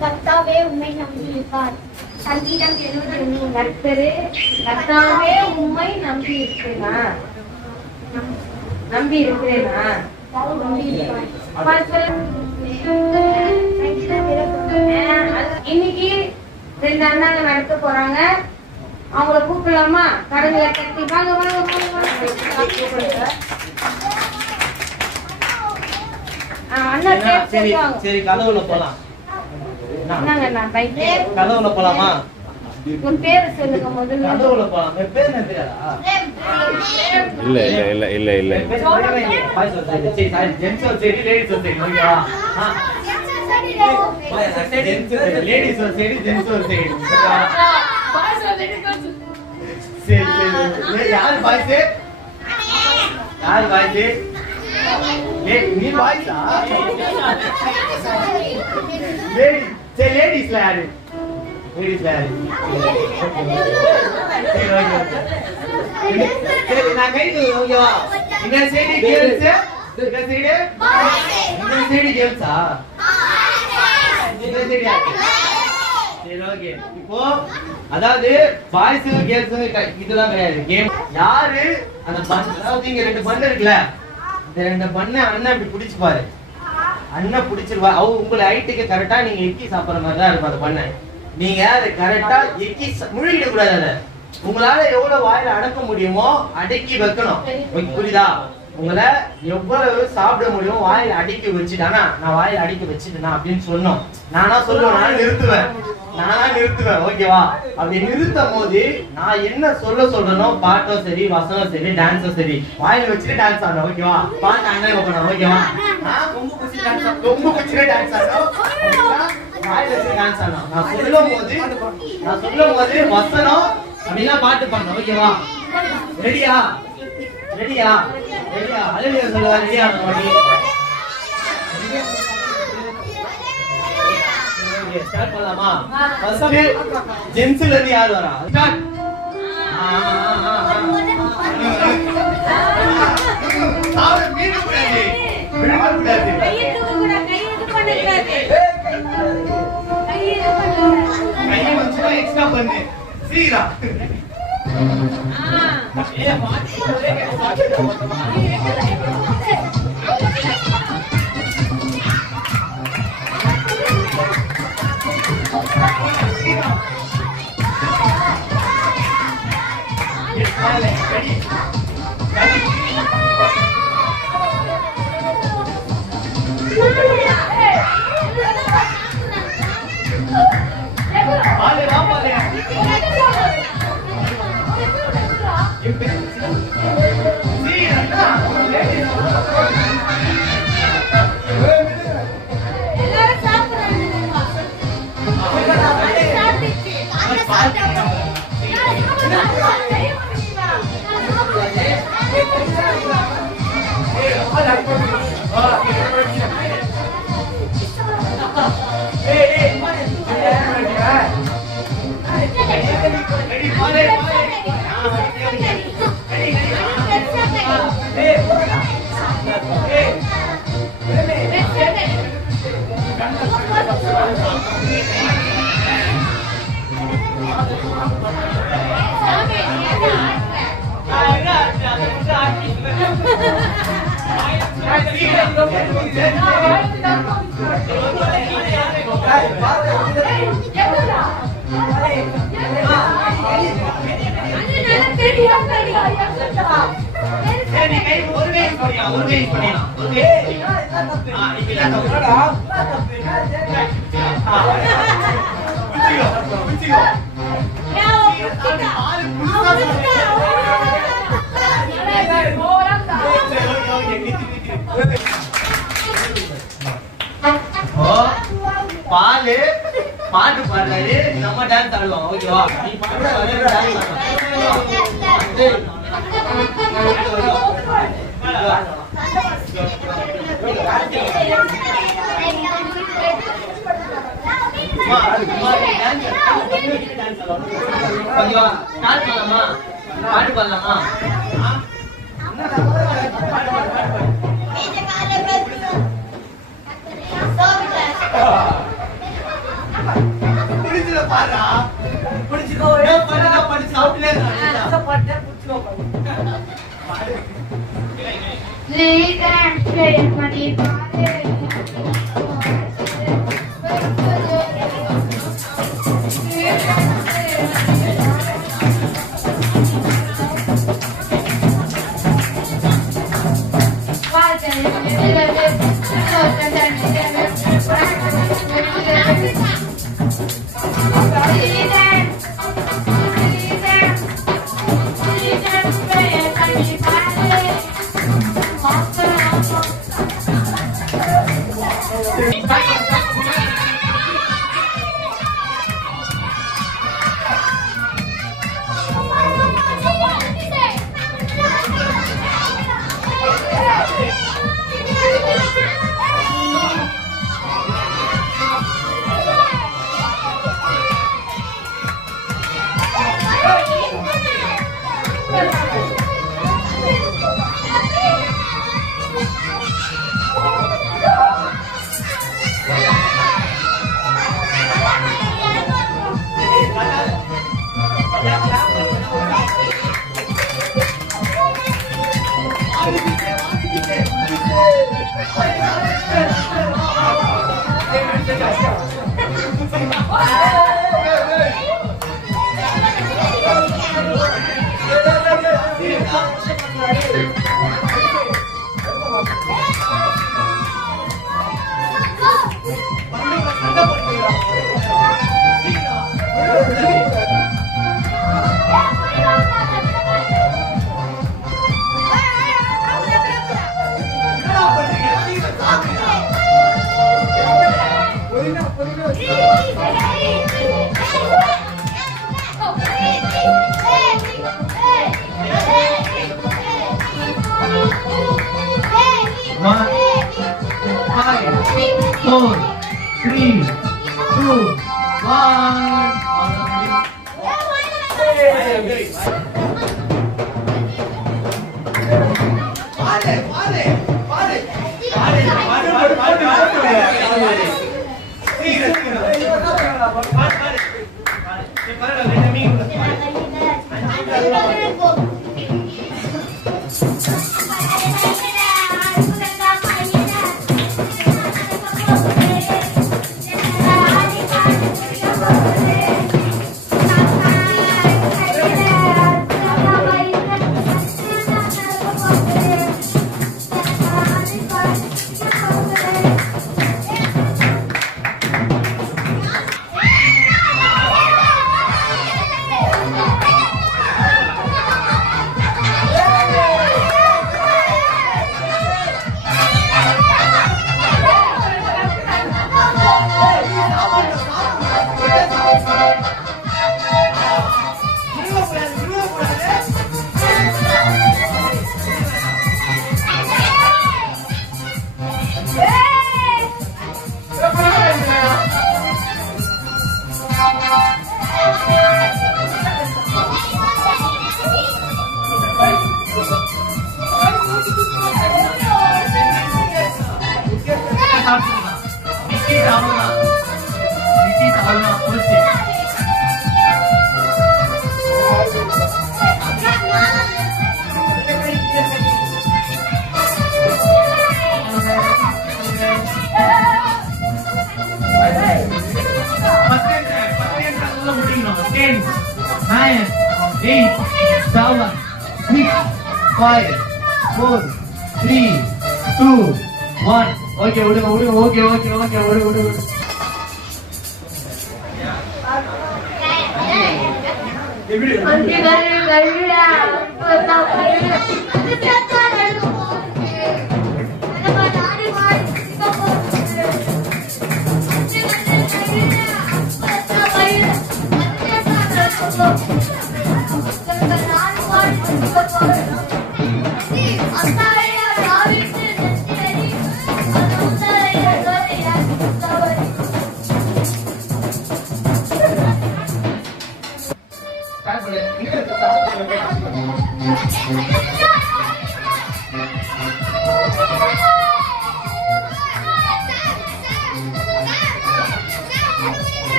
கர்த்தாவே உம்மை நம்பியிருப்பார். சங்கீதம் 71. கர்த்தாவே உம்மை நம்பி இருக்கிறேனா? நம்பி இருக்கிறேனா? இன்னைக்கு 2 அண்ணாங்க நடத்த போறாங்க. அவங்கள கூப்பிடலாமா? கரங்களை கட்டி வாங்க வாங்க வாங்க. அண்ணா சரி கதவுல போலாம். கதவுல போலாமா? உன் பேரு சொல்லுங்க முதல்ல. கதவுல போலாம். என் பேர் என்ன தெரியாதா? இல்ல இல்ல இல்ல இல்ல இல்ல ஜென்ஸ் சரி லேடிஸ் சரி ஓகேவா? லேடிஸ் சரி ஜென்ஸ் சரி சரி சரி யார் பாய்ஸ்? யார் பாய்ஸ்? நீ பாய்ஸா? லேடி சரி லேடிஸ்ல யாரு? லேடிஸ் யாரு? சரி நான் கை ஓகேவா? இந்த சைடு கேர்ள்ஸ், இந்த சைடு கேர்ள்ஸா? இந்த சைடு யாரு? சரி ஓகே. இப்போ அதாவது பாய்ஸ் கேர்ள்ஸ் இதெல்லாம் கிடையாது கேம். யாரு அந்த பன், அதாவது இங்க 2 பன் இருக்குல்ல, இந்த 2 பண்ண அண்ணன் இப்படி பிடிச்சு பாரு. அண்ணன் பிடிச்சிருவா. அவங்க உங்களை ஹைட்டுக்கு கரெக்டா நீங்க எக்கி சாப்பிடுற மாதிரி தான் இருக்கும் அந்த பண்ண. நீங்க அதை கரெக்டா எக்கி முழுகிட கூடாது. அதை உங்களால எவ்வளவு வாயில அடக்க முடியுமோ அடக்கி வைக்கணும். புரியுதா? உங்களை எவ்வளவு சாப்பிட முடியுமோ வாயில அடக்கி வச்சுட்டானா, நான் வாயில அடக்கி வச்சுட்டேனா அப்படின்னு சொன்னோம். நானா சொல்லுவேன், நானா நிறுத்துவேன். ஓகேவா? அப்படி நிறுத்தும் போது நான் என்ன சொல்றனோ, பாட்டோ சரி, வசனம் சரி, டான்ஸோ சரி, வாயில வச்சுட்டு டான்ஸ் ஆடணும். ஓகேவா? பாட்டு அண்ணன் வைக்கணும். ஓகேவா? ரொம்ப குச்சிட்டு டான்ஸ் ஆடணும். வாயில வச்சு டான்ஸ் ஆடணும். நான் சொல்லும் போது வசனம் அப்படின்னா பாட்டு பண்ணணும். ஓகேவா? ரெடியா? அலையில சொல்லுவா. ரெடியா? ஸ்டார்ட் பண்ணலாமா? ஃபர்ஸ்ட் ஜென்ஸ்ல இருந்து யார் வரா? ஸ்டார்ட். சாவு மீன் கூடாது. கையை வச்சு எக்ஸ்ட்ரா பண்ணு. சீரா. பாலு பாட்டு பாடுறாரு, நம்ம டான்ஸ் ஆடுவோம். ஓகேவா? நீ பாட்டு பாடலாமா? பாரா புடிச்சுக்கோ. படிச்சு சாப்பிட்டே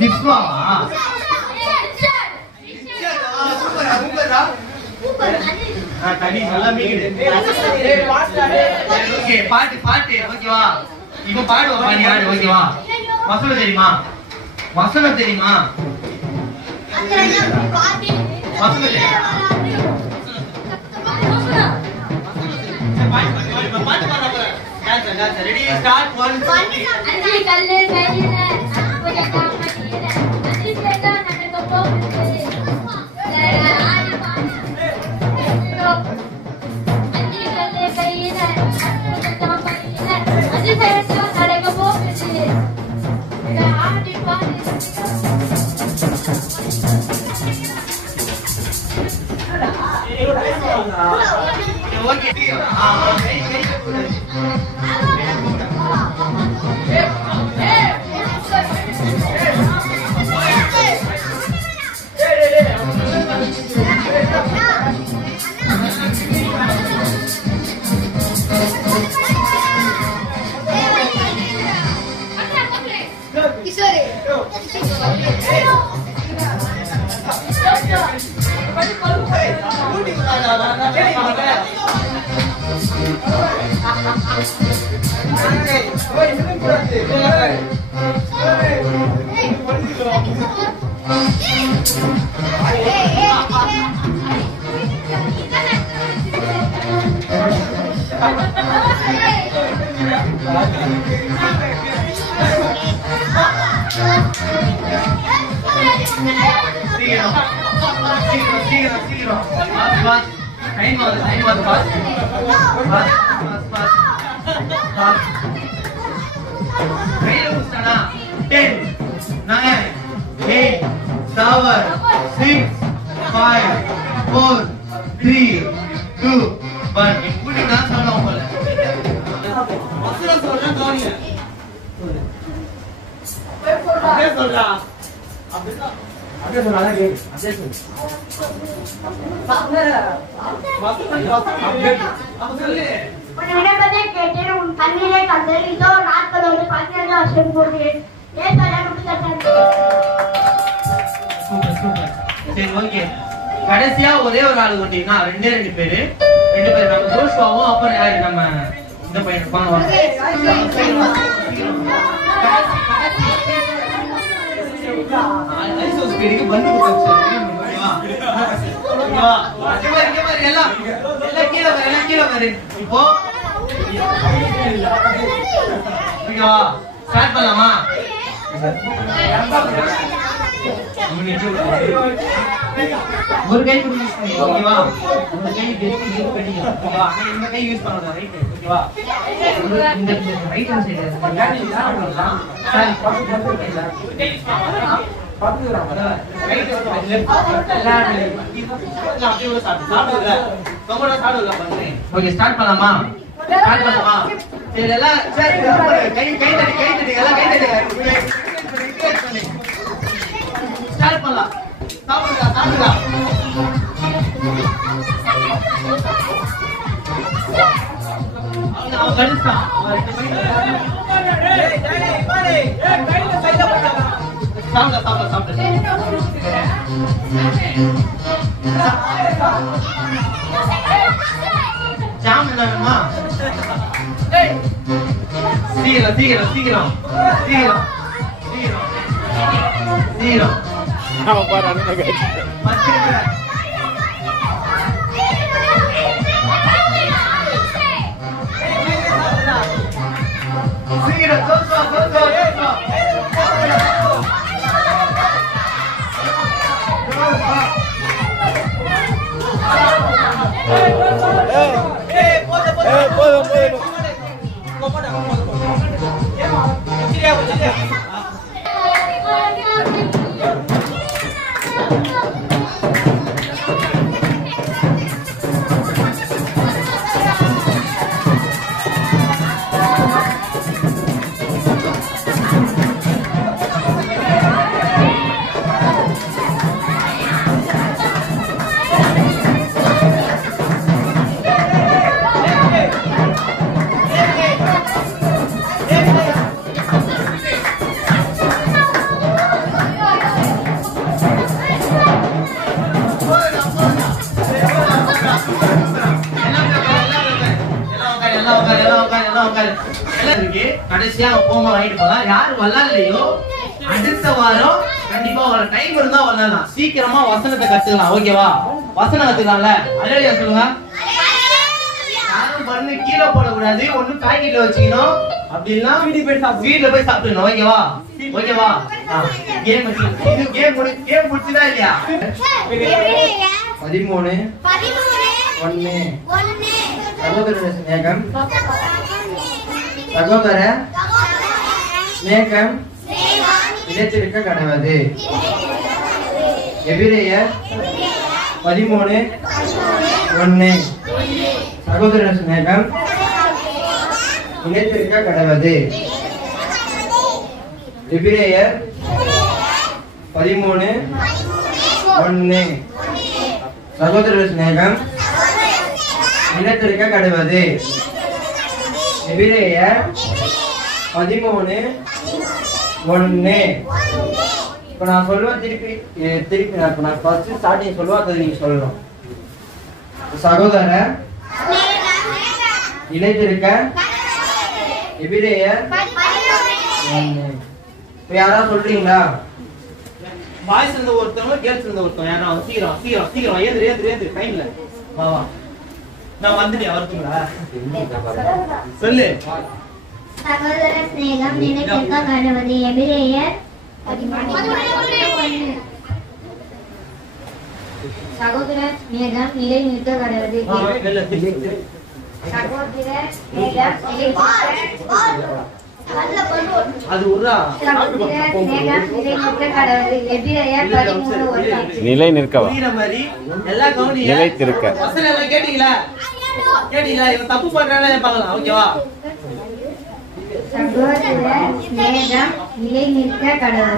டிப்ளோமா சூப்பரா தண்ணி நல்லா மீக்குது. ஓகே பாட்டு ஓகேவா? இப்ப பாடுவா பாடி ஆடு ஓகேவா? வசனம் தெரியுமா? வசனம் தெரியுமா? வசனம் தெரியுமா? பாட்டு பாடுறா டான்ஸ் ரெடி ஸ்டார்ட் 1 அஞ்சு கல்லு கையில பூஜை காமடியில அஞ்சு சேட்டா நடக்க போகுது ஆடி பாடு அஞ்சு கல்லு கையில பூஜை காமடியில அஞ்சு சேட்டா நடக்க போகுது ஆடி பாடு ஓகே கடைசியா ஒரே ஒரு ஆளு கொண்டீங்கன்னா ரெண்டு பேரு நம்ம ஜோஷ்வாவும் அப்புறம் யாரு நம்ம இந்த பையன் பண்ணுவாங்க இப்போ ஸ்டார்ட் பண்ணலாமா? ஒரு கை ஓகேவா? ஒரு கை யூஸ் பண்ணீங்க ஓகேவா? இந்த கை யூஸ் பண்ணணும் ரைட் ஓகேவா? இந்த ரைட் ஹேண்ட் சைடு சரி பாத்துறாங்க ரைட் லெஃப்ட் அப்படியே சாப்பிடுங்க கமோட சாப்பிடுங்க பண்ணுங்க ஓகே ஸ்டார்ட் பண்ணலாமா? சரி எல்லாம் சரி கை தட்டி எல்லாம் கை தட்டி ஸ்டார்ட் பண்ணலாம் சாப்பிடுங்க அவன் கடிச்சான் சாப்பிடு ஜாம் என்ன வேணுமா? சீக்கிரம் அவன் பாரு அண்ணன் உட்காரு. எல்லாம் இருக்கு. கடைசியா போமா வாங்கிட்டு போலாம். யாரு விளையாடலையோ அடுத்த வாரம் கண்டிப்பா ஒரு டைம் இருந்தா விளையாடலாம். சீக்கிரமா வசனத்தை கத்துக்கலாம். ஓகேவா? வசனம் கத்துக்கலாம்ல? அல்லேலூயா சொல்லுங்க. யாரும் பண்ணு கீழே போடக்கூடாது. ஒண்ணு பாக்கெட்ல வச்சுக்கணும். அப்படின்னா வீட்டுல போய் சாப்பிடணும். ஓகேவா? ஓகேவா? கேம் இது கேம் முடிச்சுதா இல்லையா? 13 1 சகோதர ஸ்நேகம் சகோதர ஸ்நேகம் நிலைத்திருக்க கடவுது. எபிரேயர் 13 1 சகோதர ஸ்நேகம் நிலைத்திருக்க கடவுது. எபிரேயர் 13 1 சகோதர ஸ்நேகம் நிலைத்திருக்க கடவுது. எபிரேயர் 13 1 இப்ப நான் சொல்லுவேன் திருப்பி நான் ஃபர்ஸ்ட் ஸ்டார்டிங் சொல்லுவேன், அதை நீங்க சொல்லணும். சகோதர நிலைத்திருக்க எபிரேயர் 1. இப்ப யாராவது சொல்றீங்களா? பாய்ஸ் இருந்த ஒருத்தவங்க கேர்ள்ஸ் இருந்த ஒருத்தவங்க யாராவது சீக்கிரம் சீக்கிரம் சீக்கிரம் ஏந்து டைம்ல வா வா. நான் வந்துட்டேன். வரட்டுங்களா? சொல்லு. சகோதர ஸ்நேகம் நிலைத்திருக்க கடவுது. எபிரேயர் 13 சகோதர ஸ்நேகம் நிலை நிற்க கடவுது. சகோதர ஸ்நேகம் அது உரா நிலை நிற்கவா மாதிரி எல்லா கவனிங்க. நிலைத்திருக்க. வசனம் எல்லாம் கேட்டீங்களா? கேட்டீங்களா? இவன் தப்பு பண்றானே பார்க்கலாம். ஓகேவா?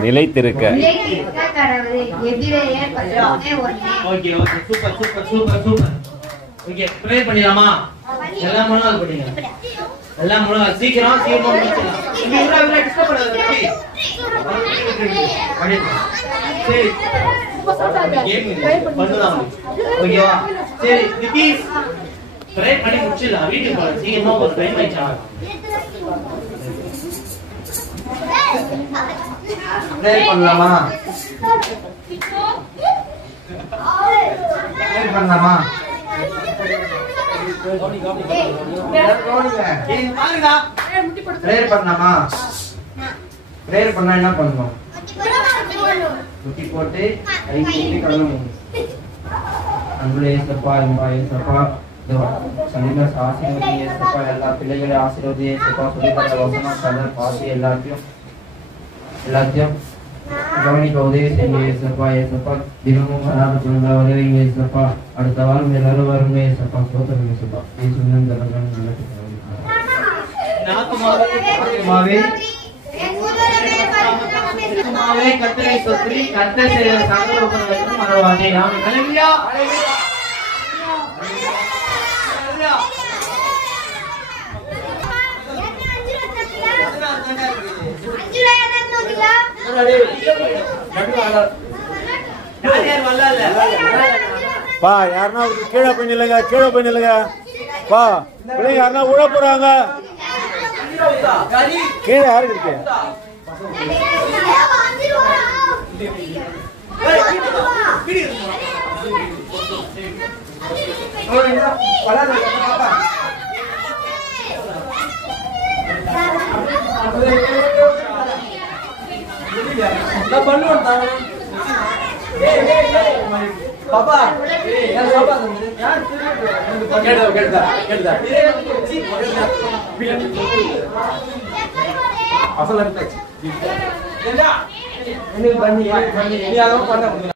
நிலைத்திருக்க. Okay okay super super super super. Okay pray பண்ணிடலாமா? எல்லாம் மூணாவது படிங்க. எல்லாம் மூணாவது சீக்கிரம் சீக்கிரம் முடிச்சிடலாம். இவ்வளவு டிஸ்டர்ப் பண்ணாத தம்பி. சரி கேம் பண்ணலாம். ஓகேவா? சரி நிதிஷ் ப்ரே பண்ணி முடிச்சிடலாம். வீட்டுக்கு போலாம். சீக்கிரமா ஒரு டைம் ஆயிடுச்சா? ப்ரே பண்ணலாமா? ப்ரே பண்ணலாமா? ப்ரேயர் பண்ணலாமா? ப்ரேயர் பண்ணா என்ன பண்ணணும்? முட்டி போட்டு கை கட்டி கண்ணு அன்புள்ள இயேசுப்பா அன்பா இயேசுப்பா சனிதாஸ் ஆசீர்வதி இயேசுப்பா எல்லா பிள்ளைகளையும் ஆசீர்வதி இயேசுப்பா சொல்லித்தர வசனம் கலர் பாசி எல்லாத்தையும் கவனிக்க உதவி செய்யுங்க இயேசுப்பா. இயேசுப்பா தினமும் வராத பொருளா வருவீங்க இயேசுப்பா. அடுத்த வாரம் எல்லாரும் வருங்க இயேசுப்பா. சோதனை இயேசுப்பா இயேசுவின் தரங்கள் நல்ல கர்த்தரை ஸ்தோத்திரி. கர்த்தர் செய்த சகல உபகாரங்களும் மறவாதே. ஆமென். ஹல்லேலூயா. பா யாருன்னா கீழே போய் நில்லுங்க, கீழே போய் நில்லுங்க. பா பிள்ளைங்க யாருன்னா உழ போறாங்க. கீழே யாருக்கு இருக்கு? பாப்பா அசல்